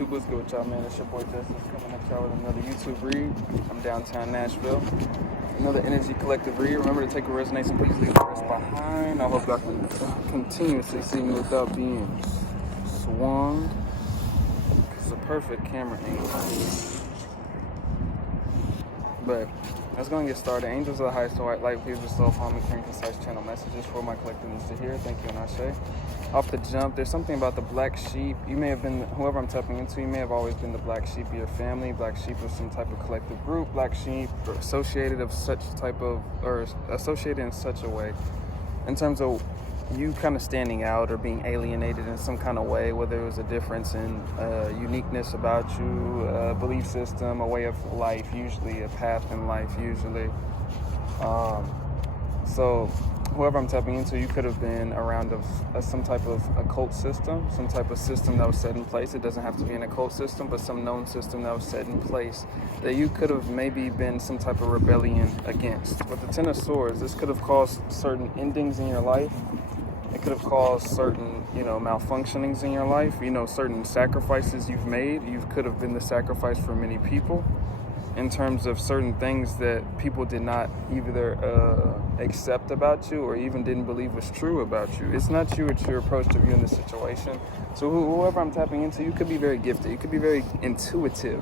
YouTube, what's good with y'all, man? It's your boy Justice coming at y'all with another YouTube read. I'm downtown Nashville. Another Energy Collective read. Remember to take a resonance and please leave the rest behind. I hope y'all can continuously see me without being swung. It's a perfect camera angle. But let's go and get started. Angels of the highest and white light, please bestow upon me clear and concise channel messages for my collectiveness to hear. Thank you, and I say. Off the jump, there's something about the black sheep. You may have been, whoever I'm tapping into, you may have always been the black sheep of your family. Black sheep of some type of collective group. Black sheep associated of such type of, or associated in such a way. In terms of you kind of standing out or being alienated in some kind of way, whether it was a difference in uniqueness about you, a belief system, a way of life, usually a path in life, usually. So whoever I'm tapping into, you could have been around some type of occult system, some type of system that was set in place. It doesn't have to be an occult system, but some known system that was set in place that you could have maybe been some type of rebellion against. With the Ten of Swords, this could have caused certain endings in your life. It could have caused certain, malfunctionings in your life, certain sacrifices you've made. You could have been the sacrifice for many people in terms of certain things that people did not either accept about you or even didn't believe was true about you. It's not you, it's your approach to viewing the situation. So whoever I'm tapping into, you could be very gifted. You could be very intuitive.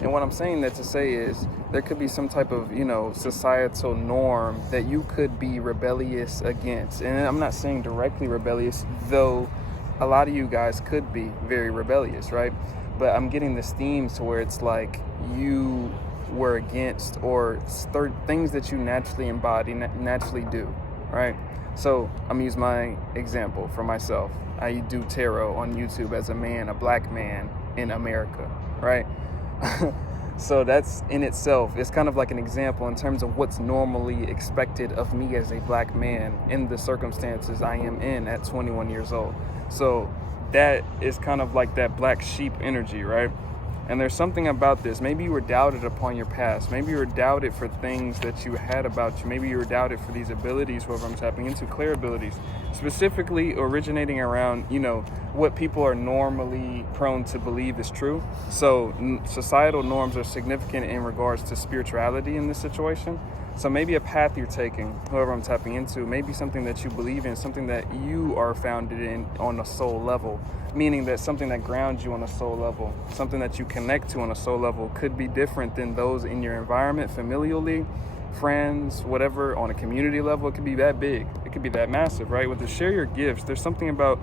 And what I'm saying that to say is there could be some type of, societal norm that you could be rebellious against. And I'm not saying directly rebellious, though a lot of you guys could be very rebellious, right? But I'm getting this theme to where it's like you were against or things that you naturally embody, naturally do, right? So I'm gonna use my example for myself. I do tarot on YouTube as a man, a black man in America, right? So that's in itself, it's kind of like an example in terms of what's normally expected of me as a black man in the circumstances I am in at 21 years old. So that is kind of like that black sheep energy, right? And there's something about this. Maybe you were doubted upon your past. Maybe you were doubted for things that you had about you. Maybe you were doubted for these abilities, whoever I'm tapping into, clear abilities, specifically originating around, what people are normally prone to believe is true. So societal norms are significant in regards to spirituality in this situation. So maybe a path you're taking, whoever I'm tapping into, maybe something that you believe in, something that you are founded in on a soul level, meaning that something that grounds you on a soul level, something that you connect to on a soul level could be different than those in your environment, familially, friends, whatever, on a community level. It could be that big. It could be that massive, right? With the share your gifts, there's something about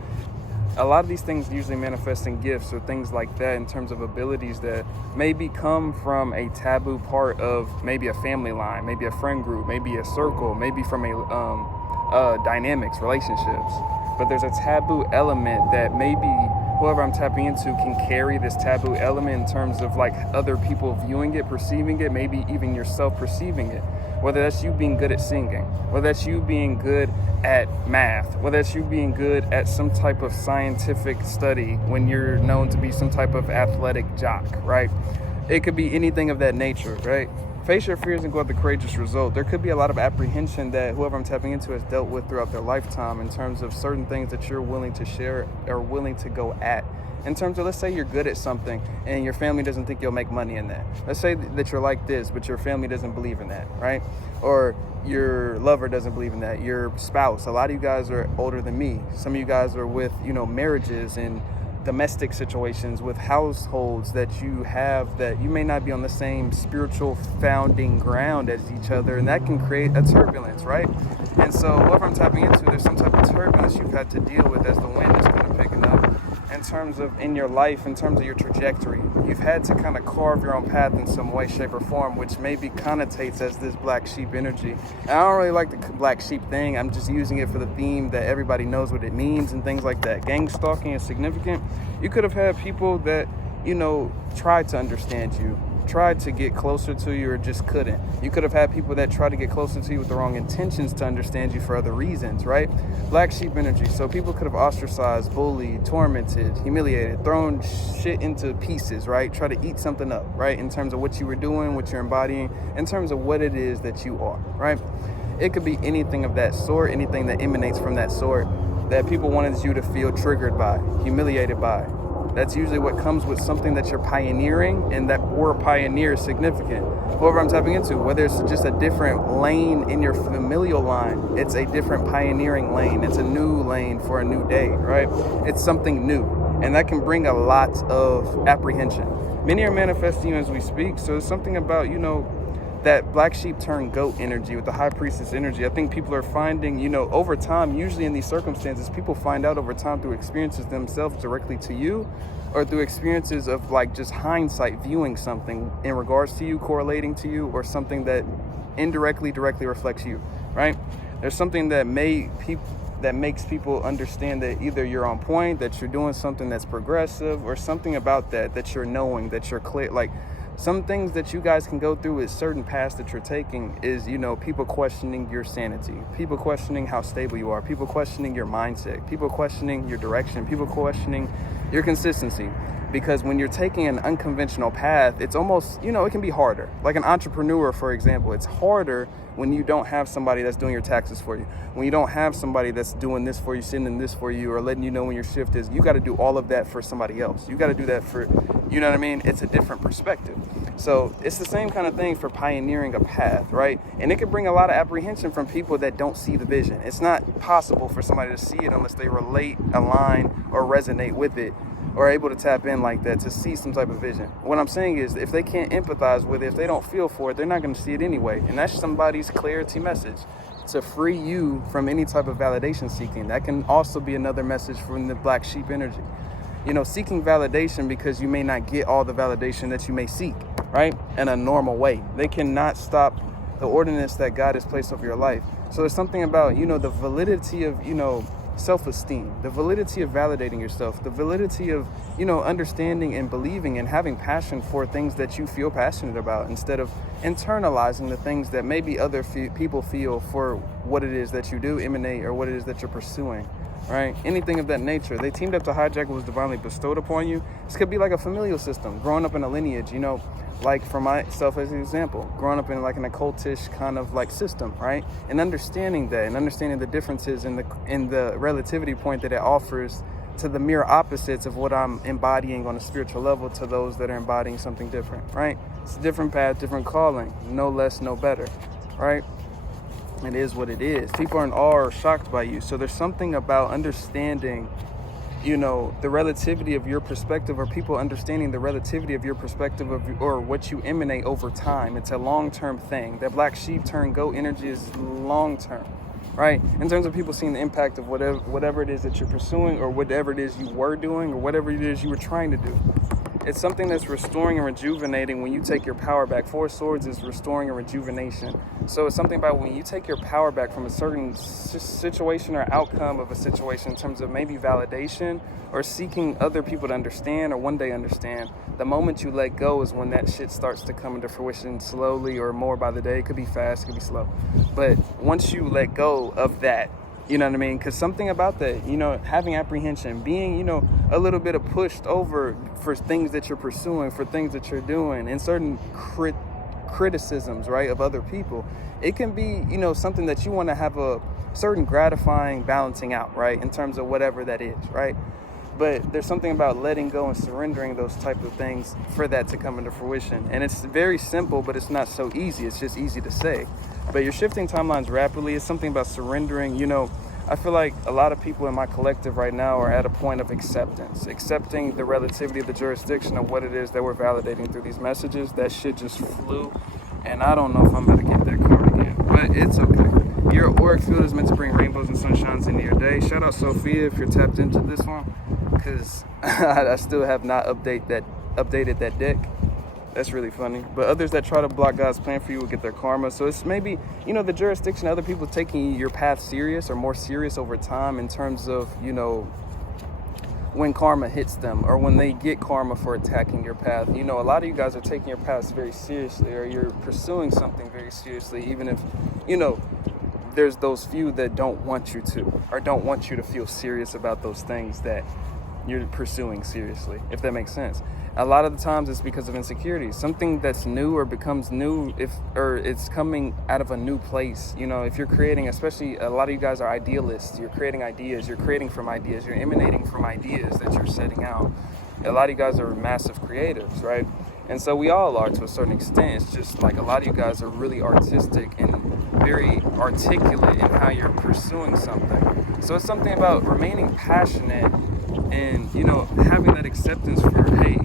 a lot of these things usually manifest in gifts or things like that in terms of abilities that maybe come from a taboo part of maybe a family line, maybe a friend group, maybe a circle, maybe from a dynamics, relationships. But there's a taboo element that maybe whoever I'm tapping into can carry this taboo element in terms of like other people viewing it, perceiving it, maybe even yourself perceiving it. Whether that's you being good at singing, whether that's you being good at math, whether that's you being good at some type of scientific study when you're known to be some type of athletic jock, right? It could be anything of that nature, right? Face your fears and go at the courageous result. There could be a lot of apprehension that whoever I'm tapping into has dealt with throughout their lifetime in terms of certain things that you're willing to share or willing to go at. In terms of, let's say you're good at something and your family doesn't think you'll make money in that. Let's say that you're like this, but your family doesn't believe in that, right? Or your lover doesn't believe in that. Your spouse, a lot of you guys are older than me. Some of you guys are with, marriages and domestic situations with households that you have that you may not be on the same spiritual founding ground as each other, and that can create a turbulence, right? And so whoever I'm tapping into, there's some type of turbulence you've had to deal with as the wind is kind of picking up in terms of in your life, in terms of your trajectory. You've had to kind of carve your own path in some way, shape, or form, which maybe connotates as this black sheep energy. And I don't really like the black sheep thing. I'm just using it for the theme that everybody knows what it means and things like that. Gang stalking is significant. You could have had people that, tried to understand you, tried to get closer to you, or just couldn't. You could have had people that tried to get closer to you with the wrong intentions to understand you for other reasons, right? Black sheep energy. So people could have ostracized, bullied, tormented, humiliated, thrown shit into pieces, right? Try to eat something up, right? In terms of what you were doing, what you're embodying, in terms of what it is that you are, right? It could be anything of that sort, anything that emanates from that sort that people wanted you to feel triggered by, humiliated by, That's usually what comes with something that you're pioneering, and that word pioneer is significant. Whoever I'm tapping into, whether it's just a different lane in your familial line, it's a different pioneering lane. It's a new lane for a new day, right? It's something new, and that can bring a lot of apprehension. Many are manifesting as we speak, so it's something about, that black sheep turned goat energy with the high priestess energy. I think people are finding, over time, usually in these circumstances, people find out over time through experiences themselves directly to you, or through experiences of like just hindsight viewing something in regards to you, correlating to you, or something that indirectly, directly reflects you, right? There's something that makes people understand that either you're on point, that you're doing something that's progressive, or something about that you're knowing, that you're clear. Like, some things that you guys can go through with certain paths that you're taking is, people questioning your sanity, people questioning how stable you are, people questioning your mindset, people questioning your direction, people questioning your consistency. Because when you're taking an unconventional path, it's almost, it can be harder. Like an entrepreneur, for example, it's harder when you don't have somebody that's doing your taxes for you, when you don't have somebody that's doing this for you, sending this for you, or letting you know when your shift is. You got to do all of that for somebody else. You got to do that for, you know what I mean? It's a different perspective. So it's the same kind of thing for pioneering a path, right? And it can bring a lot of apprehension from people that don't see the vision. It's not possible for somebody to see it unless they relate, align, or resonate with it, or able to tap in like that to see some type of vision. What I'm saying is, if they can't empathize with it, if they don't feel for it, they're not going to see it anyway. And that's somebody's clarity message to free you from any type of validation seeking. That can also be another message from the black sheep energy. Seeking validation because you may not get all the validation that you may seek, right? In a normal way. They cannot stop the ordinance that God has placed over your life. So there's something about, the validity of, self-esteem, the validity of validating yourself, the validity of, understanding and believing and having passion for things that you feel passionate about, instead of internalizing the things that maybe other people feel for what it is that you do emanate, or what it is that you're pursuing, right? Anything of that nature. They teamed up to hijack what was divinely bestowed upon you. This could be like a familial system, growing up in a lineage, like for myself as an example, growing up in like an occultish kind of like system, right? And understanding that, and understanding the differences in the relativity point that it offers to the mere opposites of what I'm embodying on a spiritual level to those that are embodying something different, right? It's a different path, different calling, no less, no better, right? It is what it is. People are in awe or shocked by you. So there's something about understanding, the relativity of your perspective, or people understanding the relativity of your perspective or what you emanate over time. It's a long-term thing. That black sheep turn goat energy is long-term, right? In terms of people seeing the impact of whatever it is that you're pursuing, or whatever it is you were doing, or whatever it is you were trying to do. It's something that's restoring and rejuvenating when you take your power back. Four Swords is restoring and rejuvenation. So it's something about when you take your power back from a certain situation or outcome of a situation, in terms of maybe validation or seeking other people to understand or one day understand. The moment you let go is when that shit starts to come into fruition slowly, or more by the day. It could be fast, it could be slow. But once you let go of that, you know what I mean? Because something about that, having apprehension, being, a little bit of pushed over for things that you're pursuing, for things that you're doing, and certain criticisms, right, of other people. It can be, something that you want to have a certain gratifying balancing out, right, in terms of whatever that is, right? But there's something about letting go and surrendering those type of things for that to come into fruition. And it's very simple, but it's not so easy. It's just easy to say. But you're shifting timelines rapidly. It's something about surrendering. I feel like a lot of people in my collective right now are at a point of accepting the relativity of the jurisdiction of what it is that we're validating through these messages. That shit just flew. And I don't know if I'm going to get that card again. But it's okay. Your auric field is meant to bring rainbows and sunshines into your day. Shout out Sophia if you're tapped into this one, because I still have not updated that deck. That's really funny. But others that try to block God's plan for you will get their karma. So it's maybe, the jurisdiction of other people taking your path serious or more serious over time, in terms of, when karma hits them, or when they get karma for attacking your path. A lot of you guys are taking your paths very seriously, or you're pursuing something very seriously, even if, there's those few that don't want you to, or don't want you to feel serious about those things that you're pursuing seriously, if that makes sense. A lot of the times it's because of insecurity. Something that's new or becomes new, or it's coming out of a new place. If you're creating, especially a lot of you guys are idealists, you're creating ideas, you're creating from ideas, you're emanating from ideas that you're setting out. A lot of you guys are massive creatives, right? And so we all are to a certain extent. It's just like a lot of you guys are really artistic and very articulate in how you're pursuing something. So it's something about remaining passionate and, you know, having that acceptance for, hey,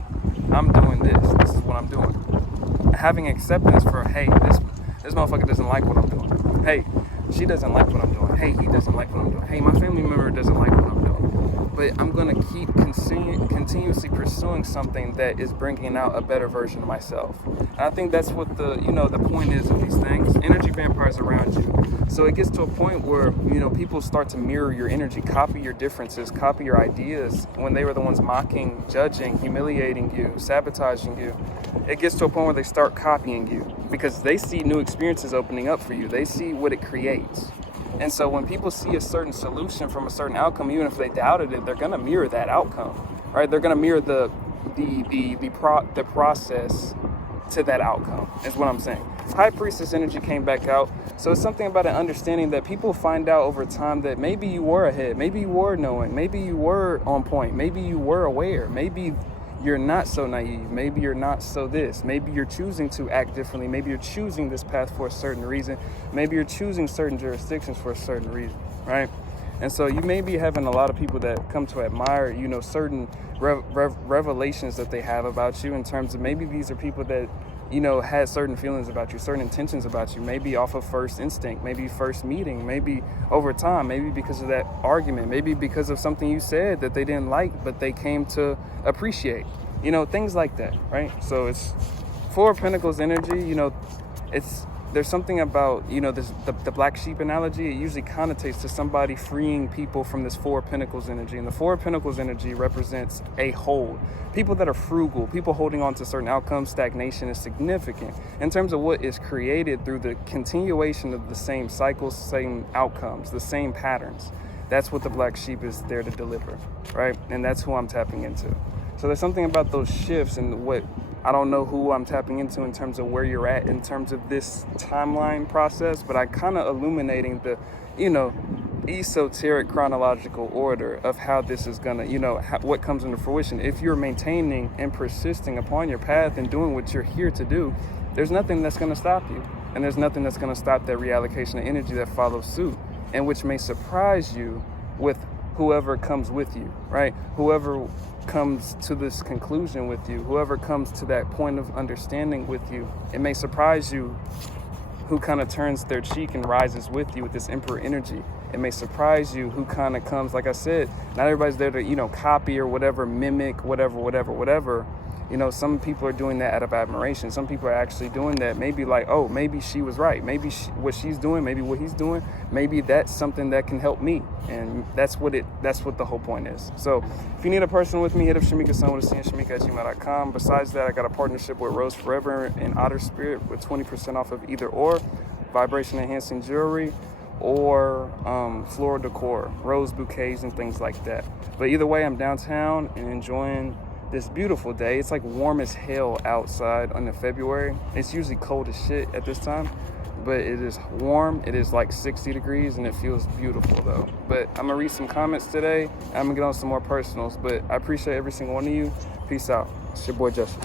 I'm doing this. This is what I'm doing. Having acceptance for, hey, this motherfucker doesn't like what I'm doing. Hey, she doesn't like what I'm doing. Hey, he doesn't like what I'm doing. Hey, my family member doesn't like what I'm doing. But I'm going to keep continuously pursuing something that is bringing out a better version of myself. And I think that's what the point is of these things. Energy vampires around you. So it gets to a point where, you know, people start to mirror your energy, copy your differences, copy your ideas when they were the ones mocking, judging, humiliating you, sabotaging you. It gets to a point where they start copying you because they see new experiences opening up for you. They see what it creates. And so when people see a certain solution from a certain outcome, even if they doubted it, they're going to mirror that outcome, right? They're going to mirror the process to that outcome, is what I'm saying. High Priestess energy came back out. So it's something about an understanding that people find out over time that maybe you were ahead, maybe you were knowing, maybe you were on point, maybe you were aware, maybe you're not so naive, maybe you're not so this, maybe you're choosing to act differently, maybe you're choosing this path for a certain reason, maybe you're choosing certain jurisdictions for a certain reason, right? And so you may be having a lot of people that come to admire, you know, certain revelations that they have about you in terms of maybe these are people that, you know, had certain feelings about you, certain intentions about you, maybe off of first instinct, maybe first meeting, maybe over time, maybe because of that argument, maybe because of something you said that they didn't like, but they came to appreciate, you know, things like that, right? So it's Four of Pentacles energy, you know, there's something about, you know, the black sheep analogy. It usually connotates to somebody freeing people from this Four of Pentacles energy. And the Four of Pentacles energy represents a hold. People that are frugal, people holding on to certain outcomes. Stagnation is significant in terms of what is created through the continuation of the same cycles, same outcomes, the same patterns. That's what the black sheep is there to deliver, right? And that's who I'm tapping into. So there's something about those shifts and what, I don't know who I'm tapping into in terms of where you're at in terms of this timeline process, but I kind of illuminating the, you know, esoteric chronological order of how this is gonna, you know, what comes into fruition. If you're maintaining and persisting upon your path and doing what you're here to do, there's nothing that's gonna stop you. And there's nothing that's gonna stop that reallocation of energy that follows suit, and which may surprise you with whoever comes with you, right? Whoever comes to this conclusion with you, whoever comes to that point of understanding with you, it may surprise you who kind of turns their cheek and rises with you with this Emperor energy. It may surprise you who kind of comes, like I said, not everybody's there to, you know, copy or whatever, mimic, whatever. You know, some people are doing that out of admiration. Some people are actually doing that maybe like, oh, maybe she was right. Maybe what she's doing, maybe what he's doing, maybe that's something that can help me. And that's what the whole point is. So if you need a person with me, hit up Shamika with a C and Shamika@gmail.com. Besides that, I got a partnership with Rose Forever and Otter Spirit with 20% off of either or vibration enhancing jewelry or floral decor, rose bouquets and things like that. But either way, I'm downtown and enjoying this beautiful day. It's like warm as hell outside in February. It's usually cold as shit at this time, but it is warm. It is like 60 degrees and it feels beautiful though. But I'm gonna read some comments today. I'm gonna get on some more personals, but I appreciate every single one of you. Peace out. It's your boy Justin.